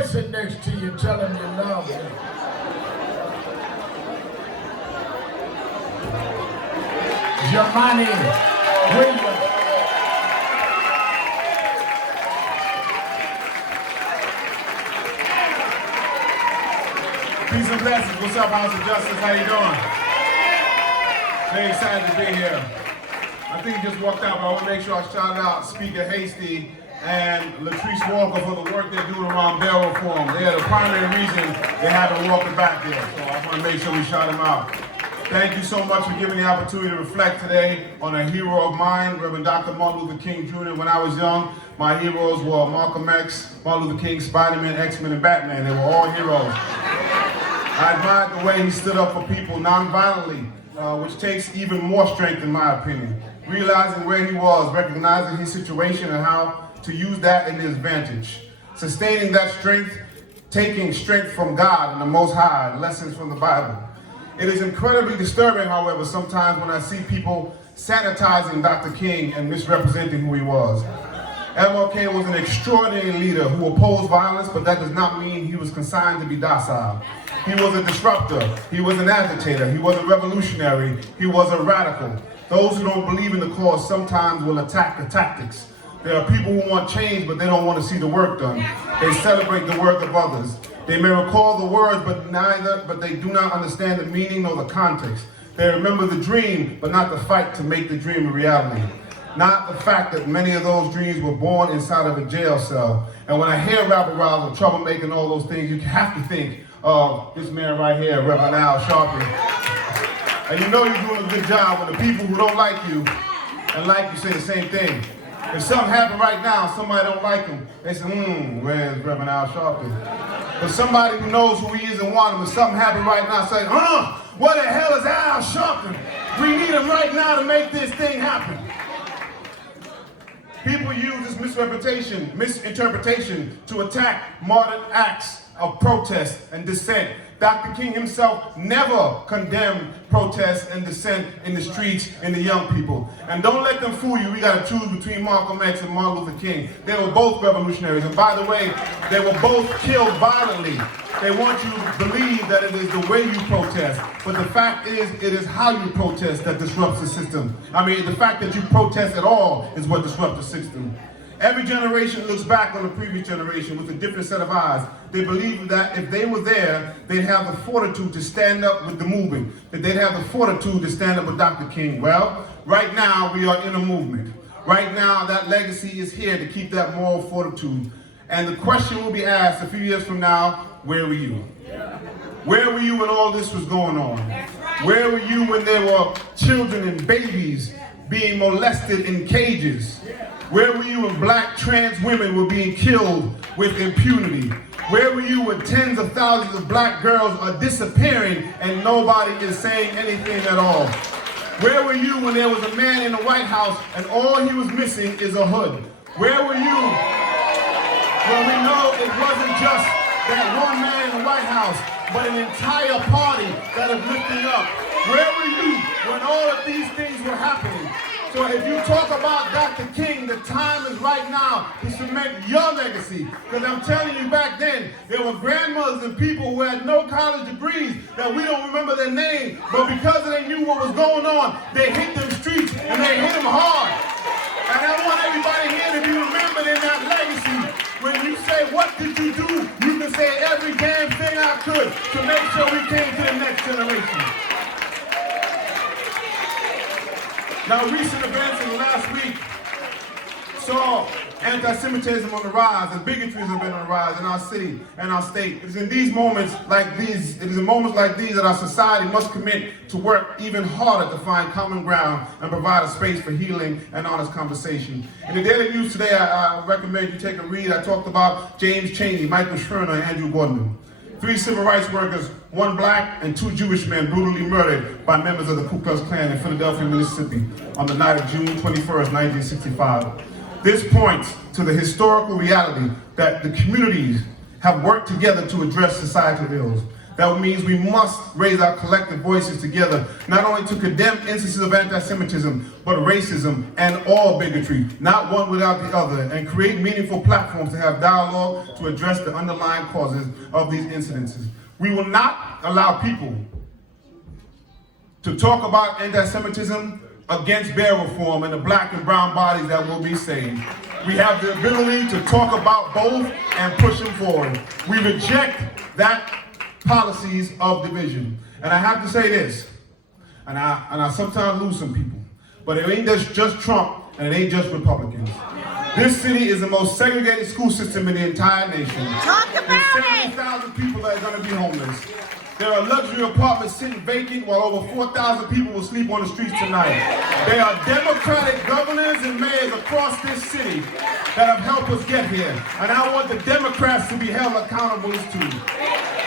person next to you, tell him you love him. Jumaane, William. Peace and blessings. What's up, House of Justice? How you doing? Very excited to be here. I think he just walked out, but I want to make sure I shout out Speaker Hasty and Latrice Walker for the work they're doing around bail reform. They are the primary reason they haven't walked back there. So I want to make sure we shout them out. Thank you so much for giving me the opportunity to reflect today on a hero of mine, Reverend Dr. Martin Luther King Jr. When I was young, my heroes were Malcolm X, Martin Luther King, Spider-Man, X-Men, and Batman. They were all heroes. I admired the way he stood up for people non-violently, which takes even more strength in my opinion. Realizing where he was, recognizing his situation and how to use that in his advantage. Sustaining that strength, taking strength from God and the Most High, lessons from the Bible. It is incredibly disturbing, however, sometimes when I see people sanitizing Dr. King and misrepresenting who he was. MLK was an extraordinary leader who opposed violence, but that does not mean he was consigned to be docile. He was a disruptor, he was an agitator, he was a revolutionary, he was a radical. Those who don't believe in the cause sometimes will attack the tactics. There are people who want change, but they don't want to see the work done. They celebrate the work of others. They may recall the words, but they do not understand the meaning or the context. They remember the dream, but not the fight to make the dream a reality. Not the fact that many of those dreams were born inside of a jail cell. And when I hear rabble-rousing, troublemaking, and all those things, you have to think of this man right here, Reverend Sharpton. And you know you're doing a good job when the people who don't like you and like you say the same thing. If something happened right now, somebody don't like him, they say, where's Reverend Sharpton? But somebody who knows who he is and want him, if something happened right now, say, what the hell is Al Sharpton? We need him right now to make this thing happen. People use this misinterpretation to attack modern acts of protest and dissent. Dr. King himself never condemned protests and dissent in the streets and the young people. And don't let them fool you. We got to choose between Malcolm X and Martin Luther King. They were both revolutionaries. And by the way, they were both killed violently. They want you to believe that it is the way you protest. But the fact is, it is how you protest that disrupts the system. I mean, the fact that you protest at all is what disrupts the system. Every generation looks back on the previous generation with a different set of eyes. They believe that if they were there, they'd have the fortitude to stand up with the movement, that they'd have the fortitude to stand up with Dr. King. Well, right now we are in a movement. Right now that legacy is here to keep that moral fortitude. And the question will be asked a few years from now, where were you? Where were you when all this was going on? Where were you when there were children and babies being molested in cages? Where were you when black trans women were being killed with impunity? Where were you when tens of thousands of black girls are disappearing and nobody is saying anything at all? Where were you when there was a man in the White House and all he was missing is a hood? Where were you when we know it wasn't just that one man in the White House, but an entire party that is lifting up? Where were you when all of these things were happening? So if you talk about Dr. King, the time is right now to cement your legacy. Because I'm telling you, back then, there were grandmothers and people who had no college degrees that we don't remember their name, but because they knew what was going on, they hit them streets and they hit them hard. And I want everybody here to be remembered in that legacy. When you say, what did you do? You can say every damn thing I could to make sure we came to the next generation. Now, recent events in the last week saw anti-Semitism on the rise and bigotry has been on the rise in our city and our state. It is in these moments like these, that our society must commit to work even harder to find common ground and provide a space for healing and honest conversation. In the Daily News today, I recommend you take a read. I talked about James Chaney, Michael Schwerner, and Andrew Gordon. 3 civil rights workers, 1 black and 2 Jewish men brutally murdered by members of the Ku Klux Klan in Philadelphia, Mississippi on the night of June 21st, 1965. This points to the historical reality that the communities have worked together to address societal ills. That means we must raise our collective voices together, not only to condemn instances of anti-Semitism, but racism and all bigotry, not one without the other, and create meaningful platforms to have dialogue to address the underlying causes of these incidences. We will not allow people to talk about anti-Semitism against bail reform and the black and brown bodies that will be saved. We have the ability to talk about both and push them forward. We reject that policies of division. And I have to say this, and I sometimes lose some people, but it ain't just Trump and it ain't just Republicans. This city is the most segregated school system in the entire nation. Talk about There's 70,000 people that are going to be homeless. There are luxury apartments sitting vacant while over 4,000 people will sleep on the streets tonight. There are Democratic governors and mayors across this city that have helped us get here. And I want the Democrats to be held accountable too.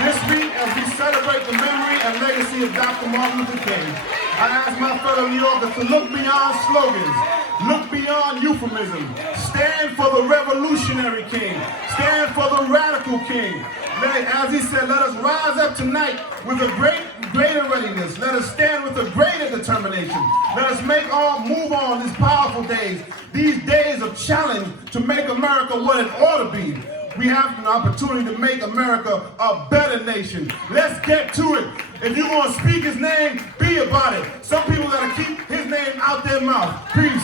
This week, as we celebrate the memory and legacy of Dr. Martin Luther King, I ask my fellow New Yorkers to look beyond slogans, look beyond euphemism, stand for the revolutionary king, stand for the radical king. As he said, let us rise up tonight with a greater readiness. Let us stand with a greater determination. Let us move on these powerful days, these days of challenge to make America what it ought to be. We have an opportunity to make America a better nation. Let's get to it. If you're going to speak his name, be about it. Some people got to keep his name out their mouth. Peace.